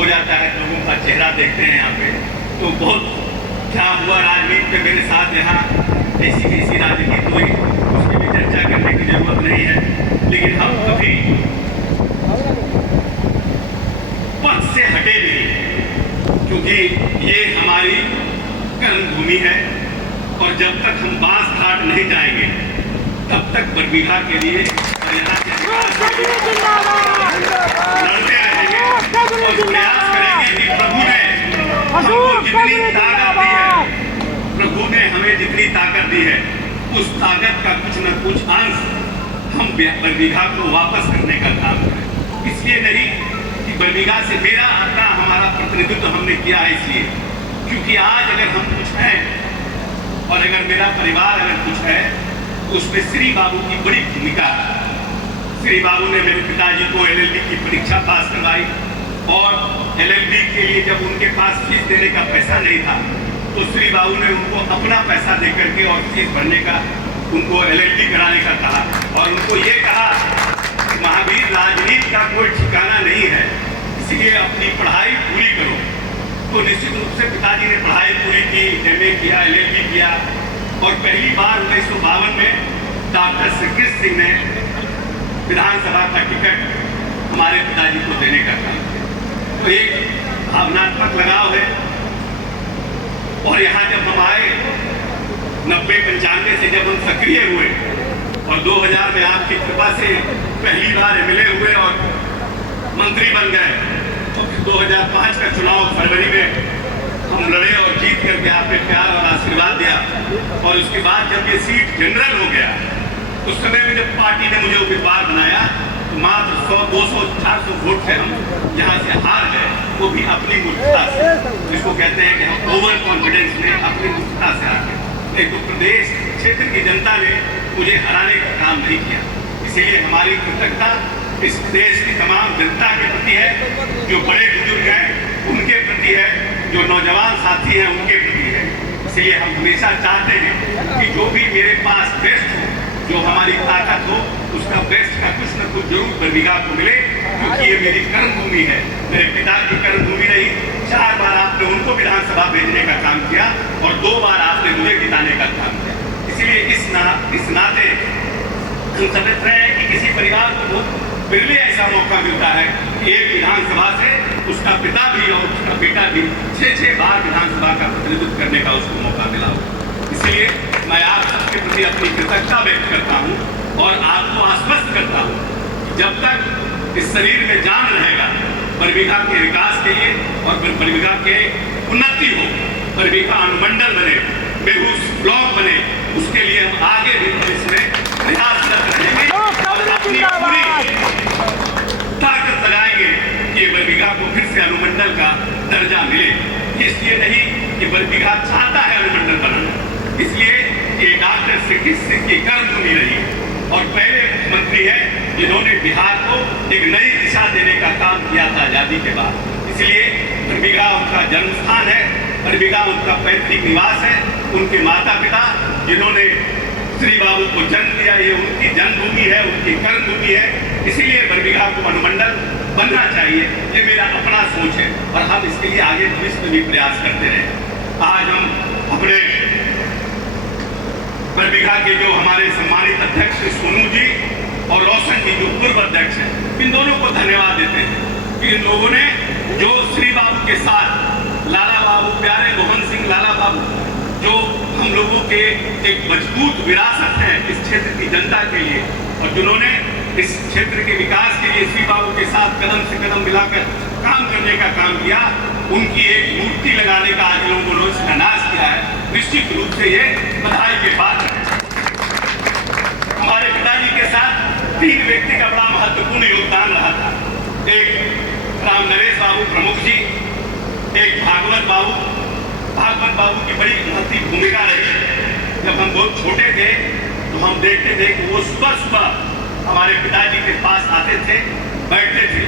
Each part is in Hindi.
हो जाता है, लोगों का चेहरा देखते हैं यहाँ पे, तो बहुत क्या हुआ राजनीति में मेरे साथ यहाँ ऐसी कैसी राजनीति हुई उसकी भी चर्चा करने की जरूरत नहीं है। लेकिन हम कभी पथ से हटे नहीं, क्योंकि ये हमारी कर्मभूमि है और जब तक हम बांस घाट नहीं जाएंगे तब तक बरबीघा के लिए और यहाँ के लड़ते रहेंगे और प्रयास करेंगे कि प्रभु ने हमको जितनी ताकत दी है, प्रभु ने हमें जितनी ताकत दी है, उस ताकत का कुछ न कुछ अंश हम बरबीघा को वापस करने का काम करें। इसलिए नहीं कि बरबीघा से मेरा अपना हमारा प्रतिनिधित्व हमने किया है, इसलिए क्योंकि आज अगर हम कुछ हैं और अगर मेरा परिवार अगर कुछ है तो उसमें श्री बाबू की बड़ी भूमिका है। श्री बाबू ने मेरे पिताजी को LLB की परीक्षा पास करवाई और LLB के लिए जब उनके पास फीस देने का पैसा नहीं था तो श्री बाबू ने उनको अपना पैसा दे करके और फीस भरने का उनको LLB कराने का कहा और उनको ये कहा कि महावीर, राजनीति का कोई ठिकाना नहीं है, इसलिए अपनी पढ़ाई पूरी करो। तो निश्चित रूप से पिताजी ने पढ़ाई पूरी की, MA किया, LLB किया और पहली बार 1952 में डॉक्टर श्रीकृष्ण सिंह ने विधानसभा का टिकट हमारे पिताजी को देने का काम किया। तो एक भावनात्मक लगाव है। और यहाँ जब हम आए 90-95 से जब हम सक्रिय हुए और 2000 में आपकी कृपा से पहली बार MLA हुए और मंत्री बन गए, तो फिर 2005 का चुनाव फरवरी में हम लड़े और जीत करके आपने प्यार और आशीर्वाद दिया और उसके बाद जब ये सीट जनरल हो गया उस समय में जब पार्टी ने मुझे उम्मीदवार बनाया तो मात्र 100, 200, 400 वोट से हम यहाँ से हार गए, वो भी अपनी मूर्खता से, जिसको कहते हैं कि हम ओवर कॉन्फिडेंस में अपनी मूर्खता से हार गए। नहीं तो प्रदेश क्षेत्र की जनता ने मुझे हराने का काम नहीं किया। इसीलिए हमारी कृतज्ञता इस देश की तमाम जनता के प्रति है, जो बड़े बुजुर्ग हैं उनके प्रति है, जो नौजवान साथी हैं उनके प्रति है। इसलिए हम हमेशा चाहते हैं कि जो भी मेरे पास बेस्ट हो, जो हमारी ताकत हो, उसका बेस्ट का कुछ न कुछ जरूर बरबीघा को मिले, क्योंकि ये मेरी कर्मभूमि है, मेरे पिता की कर्मभूमि रही। 4 बार आपने उनको विधानसभा भेजने का काम किया और 2 बार आपने मुझे जिताने का काम किया। इसलिए इस नाते हम समझ रहे हैं कि किसी परिवार को बहुत बिरले ऐसा मौका मिलता है कि एक विधानसभा से उसका पिता भी और उसका बेटा भी 6 बार विधानसभा का प्रतिनिधित्व करने का उसको मौका मिला हो। इसलिए मैं आप सबके प्रति अपनी कृतज्ञता व्यक्त करता हूँ और आपको आश्वस्त करता हूँ कि जब तक इस शरीर में जान रहेगा, बरबीघा के विकास के लिए और बरबीघा के उन्नति हो, बरबीघा अनुमंडल बने, बेहूस ब्लॉक बने, उसके लिए हम आगे भी इसमें प्रयासरत रहेंगे और अपनी पूरी ताकत लगाएंगे कि बरबीघा को फिर से अनुमंडल का दर्जा मिले। इसलिए नहीं कि बरबीघा चाहता है अनुमंडल बनाना, इसलिए कि डॉक्टर श्रीकृष्ण सिंह की कर्मभूमि रही और पहले मुख्यमंत्री है जिन्होंने बिहार को एक नई दिशा देने का काम किया था आजादी के बाद। इसलिए बरबीघा उनका जन्म स्थान है, बरबीघा उनका पैतृक निवास है, उनके माता पिता जिन्होंने श्री बाबू को जन्म दिया, ये उनकी जन्मभूमि है, उनकी कर्मभूमि है। इसीलिए बरबीघा को अनुमंडल बनना चाहिए, ये मेरा अपना सोच है और हम इसके लिए आगे भविष्य में भी प्रयास करते रहे। आज हम अपने बरबीघा के जो हमारे सम्मानित अध्यक्ष सोनू जी और रोशन जी जो पूर्व अध्यक्ष हैं, इन दोनों को धन्यवाद देते हैं कि इन लोगों ने जो श्री बाबू के साथ लाला बाबू, प्यारे मोहन सिंह लाला बाबू, जो हम लोगों के एक मजबूत विरासत है इस क्षेत्र की जनता के लिए और जिन्होंने इस क्षेत्र के विकास के लिए श्री बाबू के साथ कदम से कदम मिलाकर काम करने का काम किया, उनकी एक मूर्ति लगाने का आज लोगों ने शिलान्यास किया है। निश्चित रूप से ये बधाई के पात्र है। हमारे पिताजी के साथ 3 व्यक्ति का बड़ा महत्वपूर्ण योगदान रहा था। एक राम नरेश बाबू प्रमुख जी, एक भागवत बाबू की बड़ी महत्वपूर्ण भूमिका रही। जब हम बहुत छोटे थे तो हम देखते थे कि वो सुबह हमारे पिताजी के पास आते थे, बैठते थे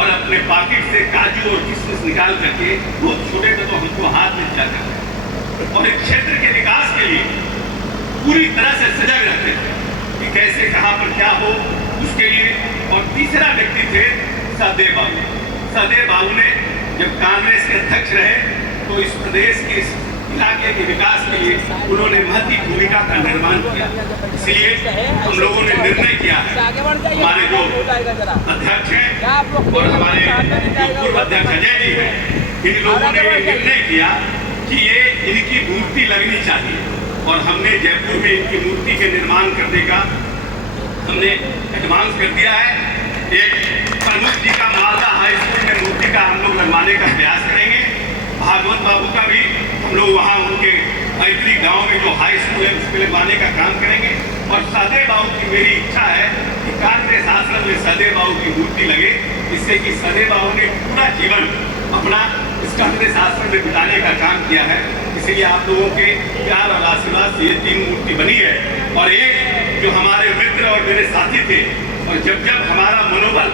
और अपने पॉकेट से काजू और किशमिश निकाल करके, बहुत छोटे थे तो हमको हाथ में दिया करते और एक क्षेत्र के विकास के लिए पूरी तरह से सजग रहते थे कि कैसे कहाँ पर क्या हो उसके लिए। और तीसरा व्यक्ति थे सहदेव बाबू। सहदेव बाबू ने जब कांग्रेस के अध्यक्ष रहे तो इस प्रदेश के इस इलाके के विकास के लिए उन्होंने महत्वपूर्ण भूमिका का निर्माण किया। इसलिए हम लोगों ने निर्णय किया है, हमारे जो अध्यक्ष हैं और हमारे पूर्व अध्यक्ष अजय जी हैं, इन लोगों ने निर्णय किया कि ये इनकी मूर्ति लगनी चाहिए और हमने जयपुर में इनकी मूर्ति के निर्माण करने का हमने एडवांस कर दिया है। एक प्रमुख जी का मालदा हाई स्कूल में मूर्ति का हम लोग लगवाने का प्रयास करेंगे। भागवत बाबू का भी हम लोग वहाँ उनके मैत्री गांव में जो हाई स्कूल है उसके लगवाने का काम करेंगे। और सदैव बाबू की मेरी इच्छा है कि कांग्रेस आश्रम में सदैव बाबू की मूर्ति लगे, जिससे कि सदैव बाबू ने पूरा जीवन अपना इस कांग्रेस आश्रम में बिताने का काम किया है। इसलिए आप लोगों के प्यार और आशीर्वाद से ये 3 मूर्ति बनी है। और एक जो हमारे मित्र और मेरे साथी थे, और जब जब हमारा मनोबल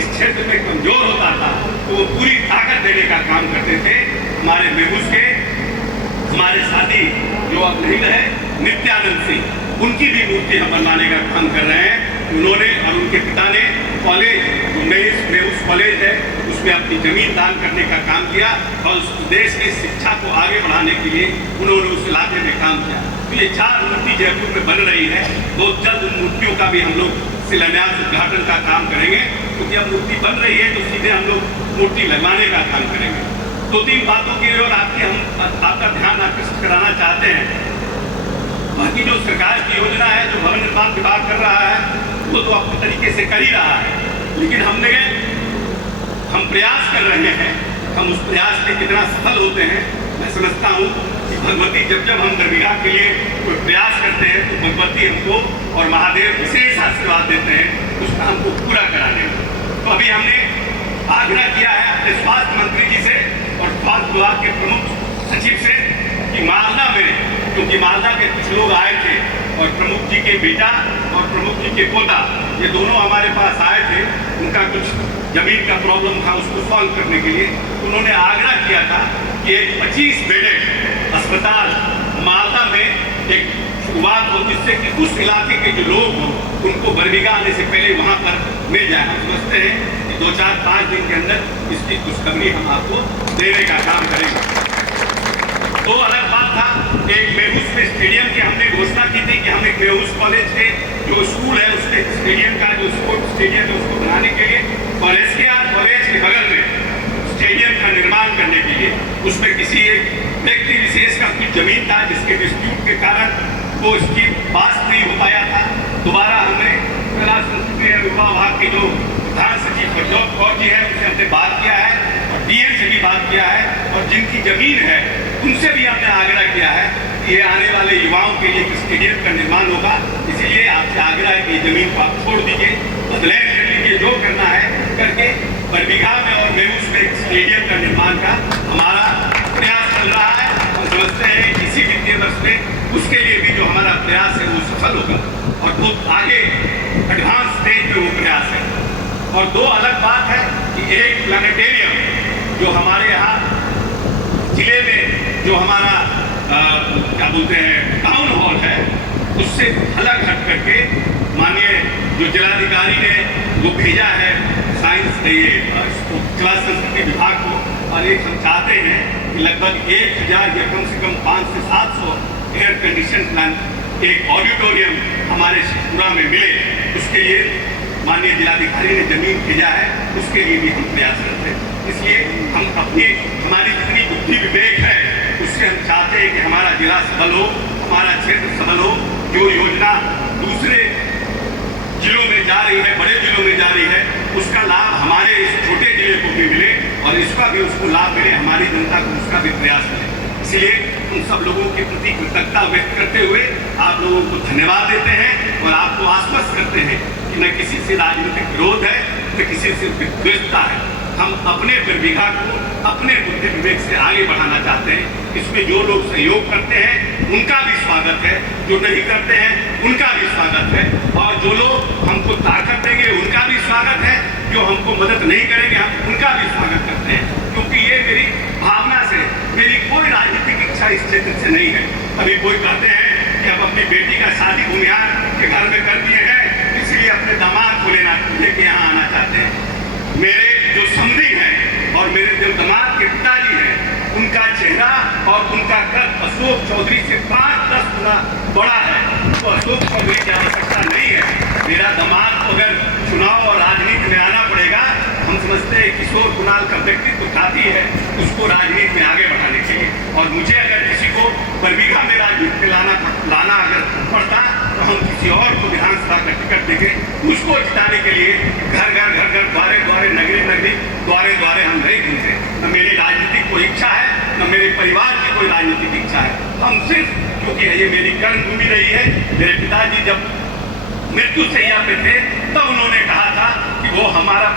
इस क्षेत्र में कमजोर होता था तो वो पूरी ताकत देने का काम करते थे। हमारे बेगूस के हमारे साथी जो अब नहीं रहे नित्यानंद सिंह, उनकी भी मूर्ति हम बनवाने का काम कर रहे हैं। उन्होंने और उनके पिता ने कॉलेज बेगूस कॉलेज है उसमें अपनी जमीन दान करने का काम किया और उस देश की शिक्षा को आगे बढ़ाने के लिए उन्होंने उस इलाके में काम किया। तो ये 4 मूर्ति जयपुर में बन रही है। बहुत जल्द उन मूर्तियों का भी हम लोग शिलान्यास उद्घाटन का काम करेंगे, क्योंकि अब मूर्ति बन रही है तो सीधे हम लोग मूर्ति लगवाने का काम करेंगे। 2-3 बातों की ओर आपका ध्यान आकर्षित कराना चाहते हैं। बाकी जो सरकार की योजना है, जो भवन निर्माण विभाग कर रहा है, वो तो अपने तरीके से कर ही रहा है, लेकिन हम प्रयास कर रहे हैं। हम उस प्रयास में कितना सफल होते हैं मैं समझता हूँ कि भगवती जब हम दरगाह के लिए कोई प्रयास करते हैं तो भगवती हमको और महादेव विशेष आशीर्वाद देते हैं उस काम को पूरा कराने में। तो अभी हमने आग्रह किया है अपने स्वास्थ्य मंत्री जी से और स्वास्थ्य विभाग के प्रमुख सचिव से कि मालदा में, क्योंकि मालदा के कुछ लोग आए थे और प्रमुख जी के बेटा और प्रमुख जी के पोता ये दोनों हमारे पास आए थे, उनका कुछ जमीन का प्रॉब्लम था, उसको सॉल्व करने के लिए उन्होंने आग्रह किया था कि एक 25 बेडेड अस्पताल मालदा में एक शुरुआत हो, जिससे कि उस इलाके के जो लोग हों उनको बरबीघा आने से पहले वहाँ पर मिल जाए। हम समझते हैं कि 2-4-5 दिन के अंदर इसकी खुशखबरी हम आपको देने का काम करेंगे। 2 अलग बात था, एक बेगूस में स्टेडियम की हमने घोषणा की थी कि हम एक बेगूस कॉलेज के जो स्कूल है उसके स्टेडियम का जो स्पोर्ट्स स्टेडियम है उसको बनाने के लिए और SKR कॉलेज के बगल में स्टेडियम का निर्माण करने के लिए उसमें किसी एक व्यक्ति विशेष का कुछ जमीन था जिसके डिस्प्यूट के कारण वो इसकी पास नहीं हो पाया था। दोबारा हमने कला संस्कृति एवं युवा विभाग के जो प्रधान सचिव प्रज्योत कौर जी है उनसे हमने बात किया है और DM से भी बात किया है और जिनकी जमीन है उनसे भी हमने आग्रह किया है कि ये आने वाले युवाओं के लिए एक स्टेडियम का निर्माण होगा। इसीलिए आपसे आग्रह है कि जमीन को आप छोड़ दीजिए, बदलाव कर लीजिए, जो करना है करके बरबीघा में और बेगूस में एक स्टेडियम का निर्माण का हमारा प्रयास चल रहा है। हम समझते हैं इसी वित्तीय वर्ष में उसके लिए भी जो हमारा प्रयास है वो सफल होगा और बहुत आगे एडवांस स्टेज पे वो प्रयास है। और 2 अलग बात है कि एक प्लानिटेरियम जो हमारे यहाँ जिले में जो हमारा क्या बोलते हैं टाउन हॉल है उससे अलग हट करके माननीय जो जिलाधिकारी ने वो भेजा है साइंस कला संस्कृति विभाग को, और एक हम चाहते हैं कि लगभग 1000 या कम से कम 500 से 700 एयर कंडीशन प्लान एक ऑडिटोरियम हमारे शिवपुरा में मिले। उसके लिए माननीय जिलाधिकारी ने जमीन भेजा है, उसके लिए भी हम प्रयासरत हैं। इसलिए हम हमारी जितनी बुद्धि विवेक है उससे हम चाहते हैं कि हमारा जिला सबल हो, हमारा क्षेत्र सबल हो। जो योजना दूसरे जिलों में जा रही है, बड़े जिलों में जा रही है, उसका लाभ हमारे इस छोटे जिले को भी मिले और इसका भी उसको लाभ मिले, हमारी जनता को उसका भी प्रयास मिले। इसलिए उन सब लोगों के प्रति कृतज्ञता व्यक्त करते हुए आप लोगों को धन्यवाद देते हैं और आपको आश्वस्त करते हैं कि न किसी से राजनीतिक विरोध है, न किसी से विद्वेषता है। हम अपने बरबीघा को अपने बुद्धि विवेक से आगे बढ़ाना चाहते हैं। इसमें जो लोग सहयोग करते हैं उनका भी स्वागत है, जो नहीं करते हैं उनका भी स्वागत है, और जो लोग हमको ताकत देंगे उनका भी स्वागत है, जो हमको मदद नहीं करेंगे हम उनका भी स्वागत करते हैं। क्योंकि ये मेरी भावना से मेरी कोई राजनीतिक इच्छा इस क्षेत्र से नहीं है। अभी कोई कहते हैं कि अब अपनी बेटी का शादी भूमिहार के घर में कर दिए हैं, इसलिए अपने दामाद को लेके यहाँ आना चाहते हैं। मेरे जो समधी हैं और मेरे जो दामाद के पिताजी हैं, उनका चेहरा और उनका कद अशोक चौधरी से 5-10 गुना बड़ा है। तो अशोक चौधरी की आवश्यकता नहीं है। मेरा दामाद को अगर चुनाव और राजनीति में आना पड़ेगा, हम समझते हैं किशोर कुणाल का व्यक्तित्व काफी है उसको राजनीति में आगे बढ़ाने के लिए। और मुझे अगर किसी को बरबीघा में राजनीति में लाना अगर पड़ता तो हम किसी और को विधानसभा का टिकट देंगे। उसको जिताने के लिए घर घर द्वारे द्वारे नगरी द्वारे हम नहीं घूमते। न मेरी राजनीतिक कोई इच्छा है, न मेरे परिवार की कोई राजनीतिक इच्छा है। हम सिर्फ, क्योंकि ये मेरी कर्मभूमि रही है, मेरे पिताजी जब मृत्यु सैया पे थे तब उन्होंने कहा था कि वो हमारा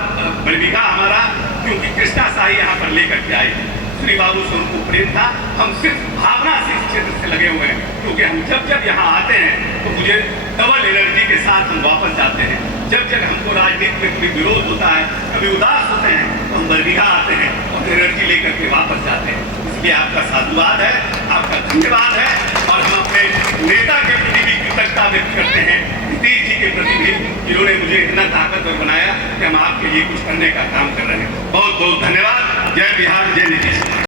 बरबीघा हमारा, क्योंकि कृष्णा शाही यहाँ पर लेकर के आई, श्री बाबू से उनको प्रेम था। हम सिर्फ भावना से इस क्षेत्र से लगे हुए हैं, क्योंकि हम जब यहाँ आते हैं तो मुझे डबल एनर्जी के साथ हम वापस जाते हैं। जब हमको राजनीति में कभी विरोध होता है, कभी उदास होते हैं, तो हम बरबीघा आते हैं और एनर्जी लेकर के वापस जाते हैं। इसलिए आपका साधुवाद है, आपका धन्यवाद है। और हम अपने नेता के प्रति भी कृतज्ञता व्यक्त करते हैं, नीतीश जी के प्रति भी, जिन्होंने मुझे इतना ताकतवर बनाया कि हम आपके लिए कुछ करने का काम कर रहे हैं। बहुत बहुत धन्यवाद। जय बिहार, जय नीतीश।